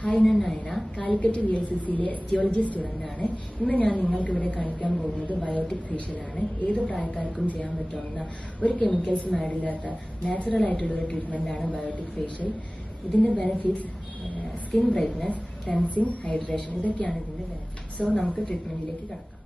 Hi, ഞാൻ Nayana, Calicut VLCCയിലെ geology student ആണ്. ഇന്ന് ഞാൻ നിങ്ങൾക്ക് ഇവിടെ കാണിക്കാൻ പോകുന്നത് ബയോട്ടിക് ഫേഷ്യലാണ്. ഏത് പ്രായക്കാർക്കും ചെയ്യാൻ പറ്റാവുന്ന ഒരു കെമിക്കൽസും ആഡ് ഇല്ലാത്ത നാച്ചുറൽ ആയിട്ടുള്ള ഒരു ട്രീറ്റ്മെൻ്റ് ആണ് ബയോട്ടിക് ഫേഷ്യൽ. ഇതിൻ്റെ benefits skin brightness, cleansing, hydration, ഇതൊക്കെയാണ് ഇതിൻ്റെ ബെനിഫിറ്റ്സ്. സോ നമുക്ക് ട്രീറ്റ്മെൻറ്റിലേക്ക് കിടക്കാം.